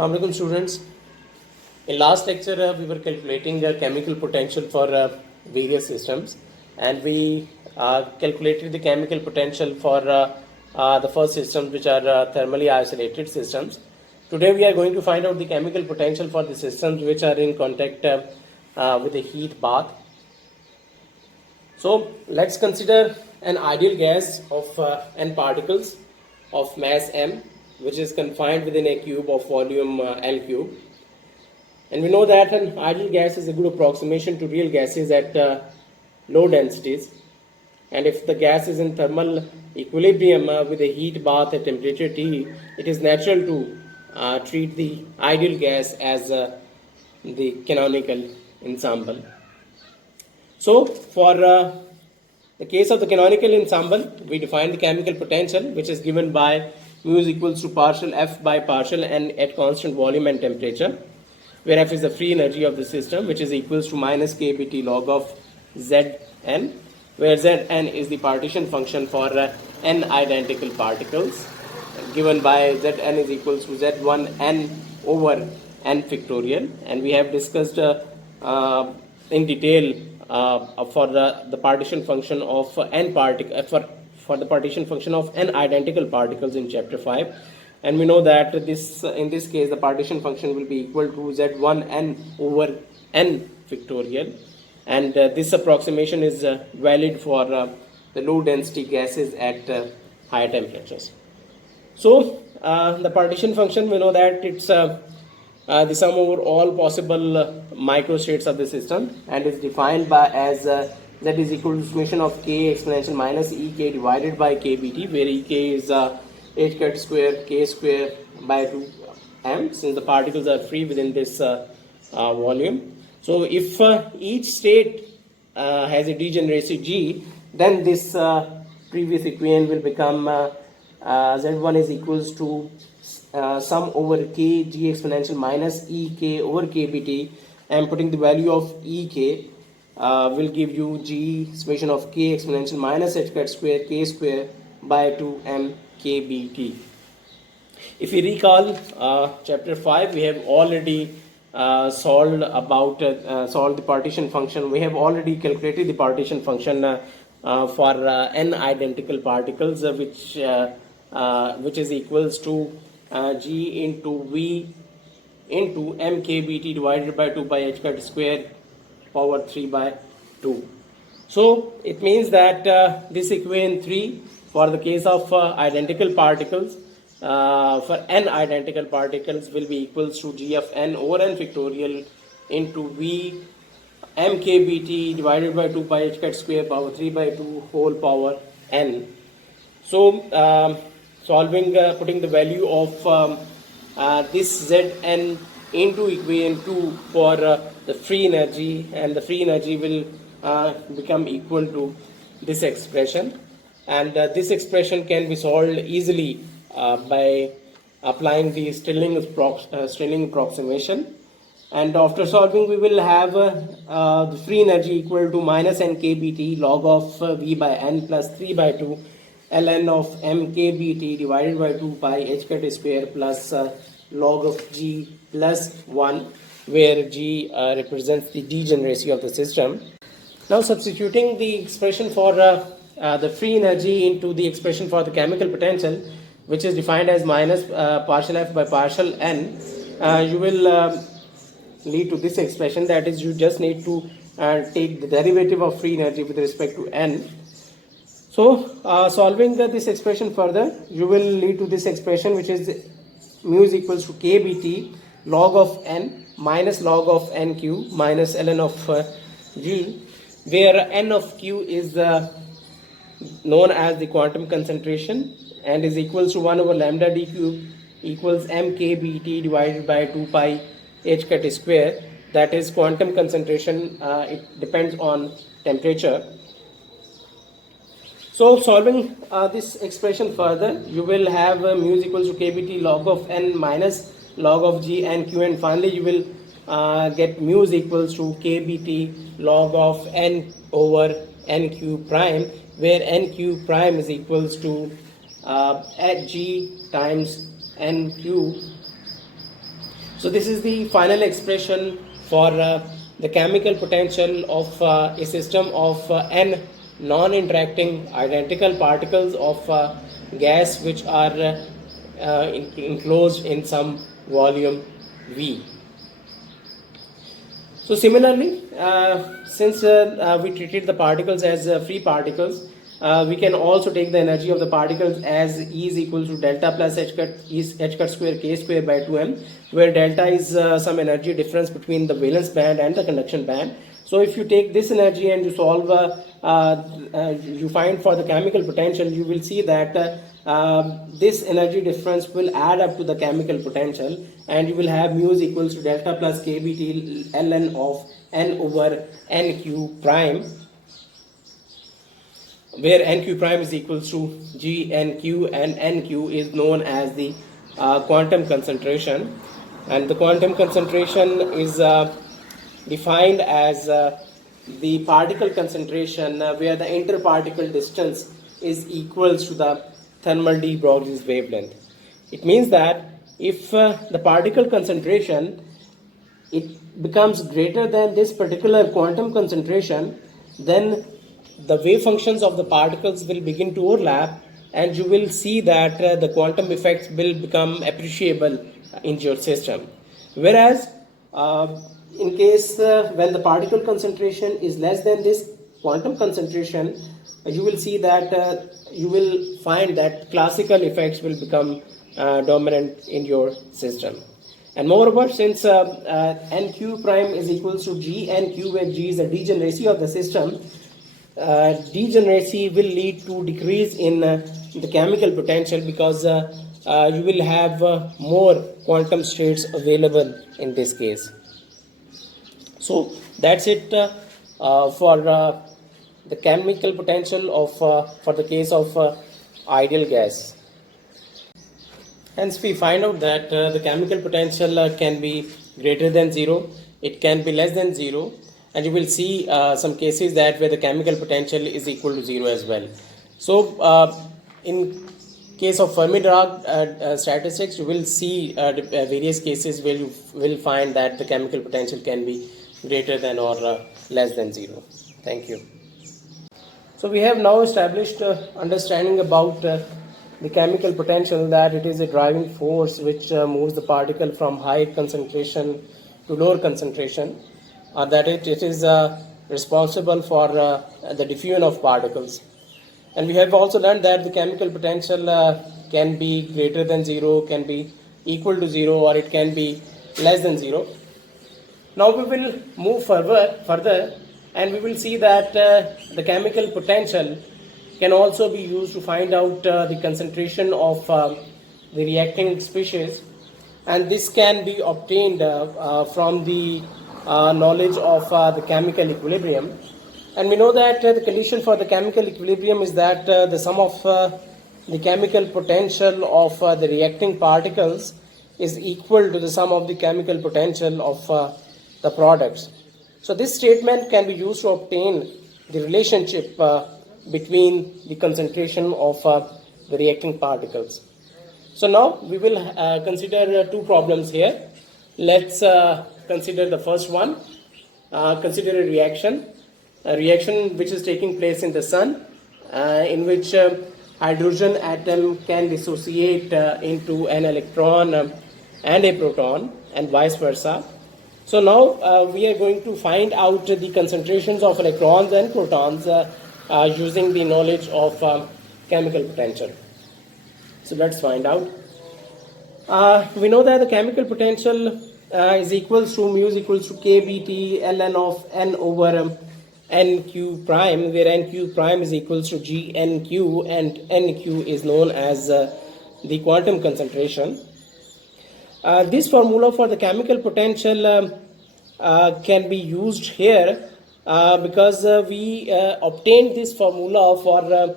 Assalamualaikum students. In last lecture we were calculating the chemical potential for various systems, and we calculated the chemical potential for the first systems, which are thermally isolated systems. Today we are going to find out the chemical potential for the systems which are in contact with a heat bath. So let's consider an ideal gas of n particles of mass m, which is confined within a cube of volume L cube. And we know that an ideal gas is a good approximation to real gases at low densities. And if the gas is in thermal equilibrium with a heat bath at temperature T, it is natural to treat the ideal gas as the canonical ensemble. So for the case of the canonical ensemble, we define the chemical potential, which is given by mu is equals to partial F by partial N at constant volume and temperature, where F is the free energy of the system, which is equals to minus kBT log of Zn, where Zn is the partition function for n identical particles, given by Zn is equals to Z1 n over n factorial. And we have discussed in detail for the partition function of n particle for the partition function of n identical particles in chapter 5, and we know that this in this case the partition function will be equal to Z1 n over n factorial, and this approximation is valid for the low density gases at higher temperatures. So the partition function, we know that it's the sum over all possible microstates of the system, and is defined by as Z is equal to summation of k exponential minus ek divided by kBt, where ek is h cat square k square by 2m, since the particles are free within this volume. So if each state has a degeneracy g, then this previous equation will become Z1 is equals to sum over k g exponential minus ek over kBt, and putting the value of ek will give you g summation of k exponential minus h cat square k square by 2m kBt. If you recall chapter 5, we have already solved the partition function. We have already calculated the partition function for n identical particles, which is equals to g into v into m kBt divided by 2 by h cat square power 3 by 2. So it means that this equation 3 for the case of identical particles, for n identical particles, will be equals to g of n over n factorial into v m kBt divided by 2 by h cat square power 3 by 2 whole power n. So solving, putting the value of this Zn into equation 2 for the free energy, and the free energy will become equal to this expression, and this expression can be solved easily by applying the Stirling approximation. And after solving, we will have the free energy equal to minus n kBt log of v by n plus 3 by 2 ln of m kBt divided by 2 pi h cat square plus log of g plus 1, where g represents the degeneracy of the system. Now substituting the expression for the free energy into the expression for the chemical potential, which is defined as minus partial f by partial n, you will lead to this expression, that is, you just need to take the derivative of free energy with respect to n. So solving this expression further, you will lead to this expression, which is mu is equals to kBt log of n minus log of nq minus ln of g, where n of q is known as the quantum concentration and is equals to 1 over lambda d cube equals m kBt divided by 2 pi h cat square. That is quantum concentration, it depends on temperature. So solving this expression further, you will have mu is equals to kBt log of n minus log of g and q, and finally you will get mu is equals to kBt log of n over nq prime, where nq prime is equals to at g times nq So this is the final expression for the chemical potential of a system of n non-interacting identical particles of gas which are enclosed in some volume V. So similarly, since we treated the particles as free particles, we can also take the energy of the particles as E is equal to delta plus h cut square k square by 2m, where delta is some energy difference between the valence band and the conduction band. So if you take this energy and you solve, you find for the chemical potential, you will see that this energy difference will add up to the chemical potential, and you will have mu is equals to delta plus kBT ln of n over nq prime, where nq prime is equals to gnq, and nq is known as the quantum concentration, and the quantum concentration is defined as the particle concentration where the interparticle distance is equals to the thermal de Broglie's wavelength. It means that if the particle concentration it becomes greater than this particular quantum concentration, then the wave functions of the particles will begin to overlap, and you will see that the quantum effects will become appreciable in your system. Whereas in case when the particle concentration is less than this quantum concentration, you will see that you will find that classical effects will become dominant in your system. And moreover, since nq prime is equals to gnq, where g is the degeneracy of the system, degeneracy will lead to decrease in the chemical potential, because you will have more quantum states available in this case. So that's it for the chemical potential of for the case of ideal gas. Hence we find out that the chemical potential can be greater than 0, it can be less than 0, and you will see some cases that where the chemical potential is equal to 0 as well. So in case of Fermi-Dirac statistics, you will see various cases where you will find that the chemical potential can be greater than or less than 0. Thank you. So we have now established understanding about the chemical potential, that it is a driving force which moves the particle from high concentration to lower concentration, that it is responsible for the diffusion of particles. And we have also learned that the chemical potential can be greater than 0, can be equal to 0, or it can be less than 0. Now we will move further, and we will see that the chemical potential can also be used to find out the concentration of the reacting species, and this can be obtained from the knowledge of the chemical equilibrium. And we know that the condition for the chemical equilibrium is that the sum of the chemical potential of the reacting particles is equal to the sum of the chemical potential of the products. So this statement can be used to obtain the relationship between the concentration of the reacting particles. So now we will consider two problems here. Let's consider the first one. Consider a reaction which is taking place in the sun, in which hydrogen atom can dissociate into an electron and a proton, and vice versa. So now we are going to find out the concentrations of electrons and protons using the knowledge of chemical potential. So let's find out. We know that the chemical potential is equals to mu is equals to kBT ln of n over nq prime, where nq prime is equals to gnq, and nq is known as the quantum concentration. This formula for the chemical potential can be used here because we obtained this formula for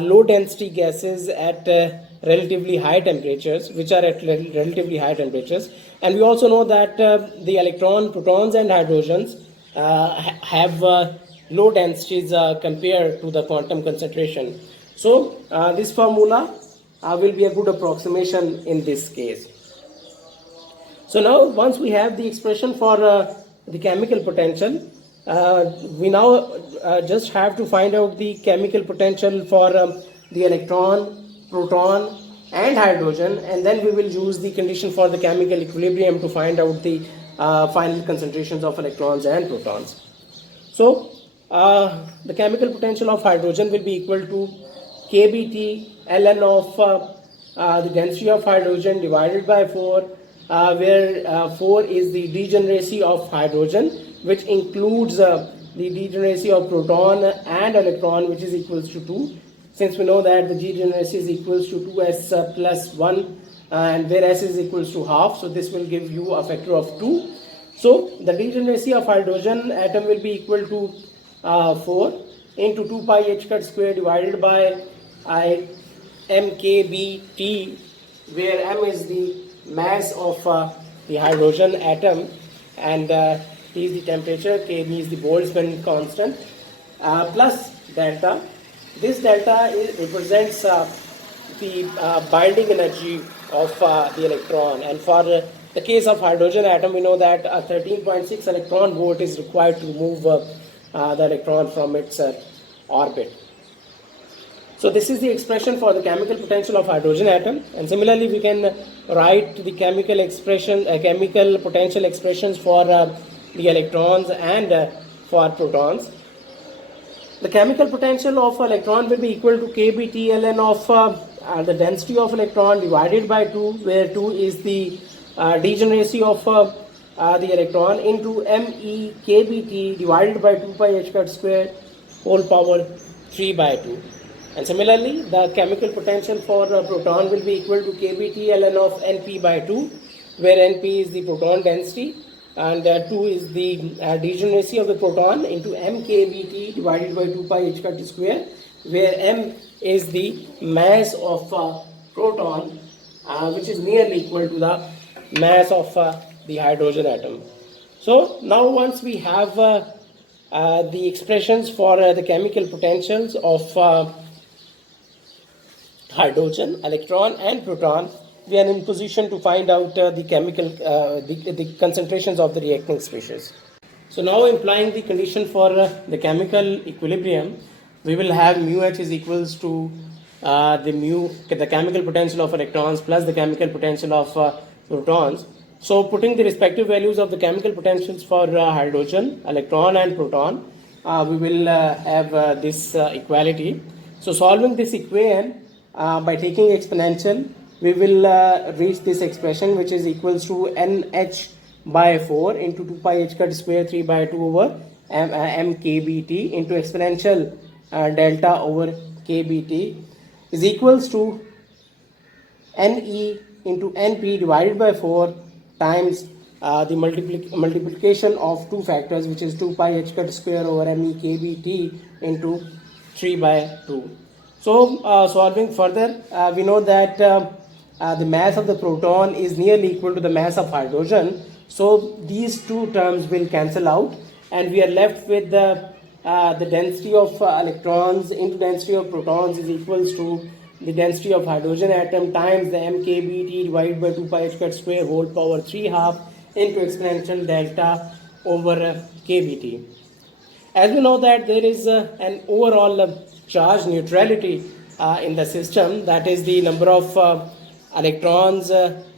low density gases at relatively high temperatures, which are at relatively high temperatures, and we also know that the electron, protons and hydrogens have low densities compared to the quantum concentration. So this formula will be a good approximation in this case. So now once we have the expression for the chemical potential, we now just have to find out the chemical potential for the electron, proton and hydrogen, and then we will use the condition for the chemical equilibrium to find out the final concentrations of electrons and protons. So the chemical potential of hydrogen will be equal to kBT ln of the density of hydrogen divided by 4, where 4 is the degeneracy of hydrogen, which includes the degeneracy of proton and electron, which is equals to 2. Since we know that the degeneracy is equals to 2s plus 1, and where s is equals to half, so this will give you a factor of 2. So the degeneracy of hydrogen atom will be equal to 4 into 2 pi h cut square divided by mkBT, where m is the mass of the hydrogen atom and T is the temperature, Kb is the Boltzmann constant, plus delta. This delta represents the binding energy of the electron, and for the case of hydrogen atom, we know that 13.6 electron volt is required to remove the electron from its orbit. So this is the expression for the chemical potential of hydrogen atom, and similarly we can write the chemical expression, chemical potential expressions for the electrons and for protons. The chemical potential of electron will be equal to kBT ln of the density of electron divided by 2, where 2 is the degeneracy of the electron, into me kBT divided by 2 pi h cut square whole power 3 by 2. And similarly, the chemical potential for proton will be equal to kBT ln of Np by 2, where Np is the proton density and 2 is the degeneracy of the proton, into mkBT divided by 2 pi h cut square, where m is the mass of proton, which is nearly equal to the mass of the hydrogen atom. So now once we have the expressions for the chemical potentials of hydrogen, electron and proton, we are in position to find out the chemical the concentrations of the reacting species. So now implying the condition for the chemical equilibrium, we will have mu h is equals to the chemical potential of electrons plus the chemical potential of protons. So putting the respective values of the chemical potentials for hydrogen, electron and proton, we will have this equality. So solving this equation by taking exponential, we will reach this expression, which is equals to nh by 4 into 2 pi h cut square 3 by 2 over mkBT into exponential delta over kBT is equals to ne into np divided by 4 times the multiplication of two factors, which is 2 pi h cut square over me kBT into 3 by 2. So solving further, we know that the mass of the proton is nearly equal to the mass of hydrogen. So these two terms will cancel out, and we are left with the density of electrons into density of protons is equals to the density of hydrogen atom times the mkBT divided by 2 pi h cut square whole power 3 half into exponential delta over kBT. As we know that there is an overall charge neutrality in the system, that is the number of electrons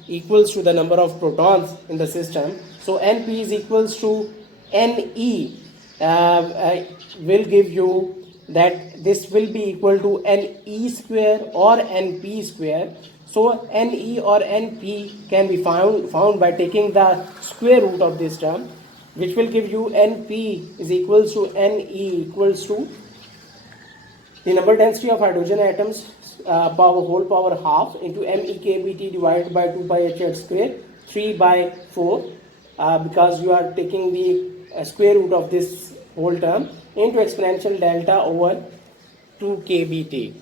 equals to the number of protons in the system. So Np is equals to Ne will give you that this will be equal to Ne square or Np square. So Ne or Np can be found by taking the square root of this term, which will give you Np is equals to Ne equals to the number density of hydrogen atoms whole power half into mekBT divided by 2 pi h square 3 by 4 because you are taking the square root of this whole term into exponential delta over 2 kBT.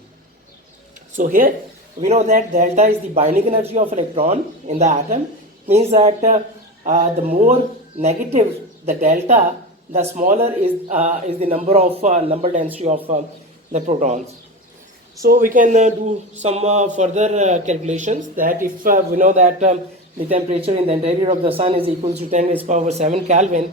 So here we know that delta is the binding energy of electron in the atom, means that the more negative the delta, the smaller is the number density of the protons. So we can do some further calculations, that if we know that the temperature in the interior of the sun is equal to 10 raised power 7 Kelvin.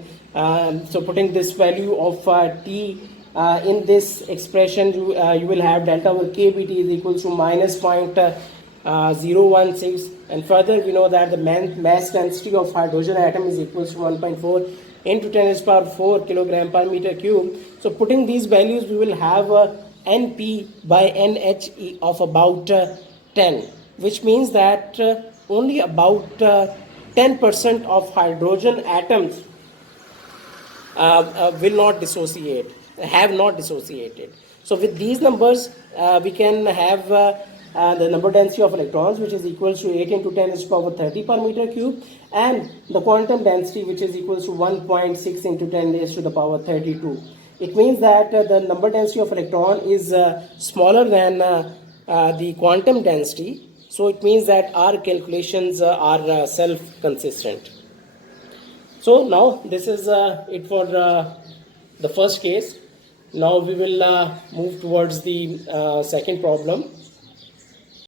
So putting this value of T in this expression, you will have delta over kBT is equal to minus 0.016, and further we know that the mass density of hydrogen atom is equal to 1.4 into 10 raised power 4 kilogram per meter cube. So putting these values, we will have Np by Nhe of about 10, which means that only about 10% of hydrogen atoms will not dissociate, have not dissociated. So with these numbers, we can have the number density of electrons, which is equal to 8 into 10 raised to power 30 per meter cube, and the quantum density, which is equal to 1.6 into 10 raised to the power 32. It means that the number density of electron is smaller than the quantum density. So it means that our calculations are self-consistent. So now this is it for the first case. Now we will move towards the second problem.